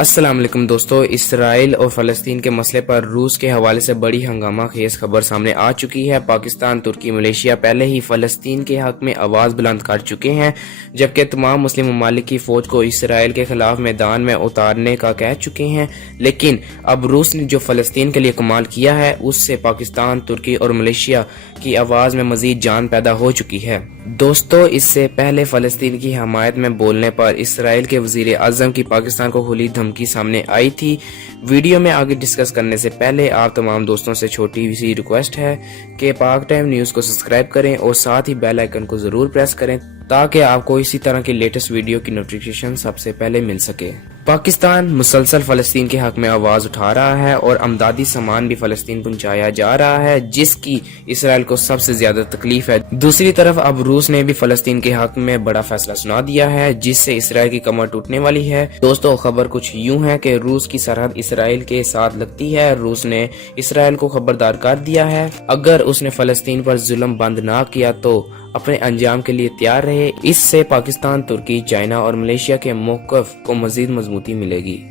السلام علیکم دوستو، اسرائیل اور فلسطین کے مسئلے پر روس کے حوالے سے بڑی ہنگامہ خیز خبر سامنے آ چکی ہے۔ پاکستان، ترکی، ملیشیا پہلے ہی فلسطین کے حق میں آواز بلند کر چکے ہیں، جبکہ تمام مسلم ممالک کی فوج کو اسرائیل کے خلاف میدان میں اتارنے کا کہہ چکے ہیں۔ لیکن اب روس نے جو فلسطین کے لیے کمال کیا ہے، اس سے پاکستان، ترکی اور ملیشیا کی آواز میں مزید جان پیدا ہو چکی ہے۔ دوستو، اس سے پہلے فلسطین کی حمایت میں بولنے پر اسرائیل کے وزیر اعظم کی پاکستان کو کھلی دھمکی سامنے آئی تھی۔ ویڈیو میں آگے ڈسکس کرنے سے پہلے آپ تمام دوستوں سے چھوٹی سی ریکویسٹ ہے کہ پاک ٹائم نیوز کو سبسکرائب کریں اور ساتھ ہی بیل آئیکن کو ضرور پریس کریں تاکہ آپ کو اسی طرح کی لیٹسٹ ویڈیو کی نوٹیفیکیشن سب سے پہلے مل سکے۔ پاکستان مسلسل فلسطین کے حق میں آواز اٹھا رہا ہے اور امدادی سامان بھی فلسطین پہنچایا جا رہا ہے، جس کی اسرائیل کو سب سے زیادہ تکلیف ہے۔ دوسری طرف اب روس نے بھی فلسطین کے حق میں بڑا فیصلہ سنا دیا ہے، جس سے اسرائیل کی کمر ٹوٹنے والی ہے۔ دوستو، خبر کچھ یوں ہے کہ روس کی سرحد اسرائیل کے ساتھ لگتی ہے۔ روس نے اسرائیل کو خبردار کر دیا ہے، اگر اس نے فلسطین پر ظلم بند نہ کیا تو اپنے انجام کے لیے تیار رہے۔ اس سے پاکستان، ترکی، چائنا اور ملیشیا کے موقف کو مزید مضبوطی ملے گی۔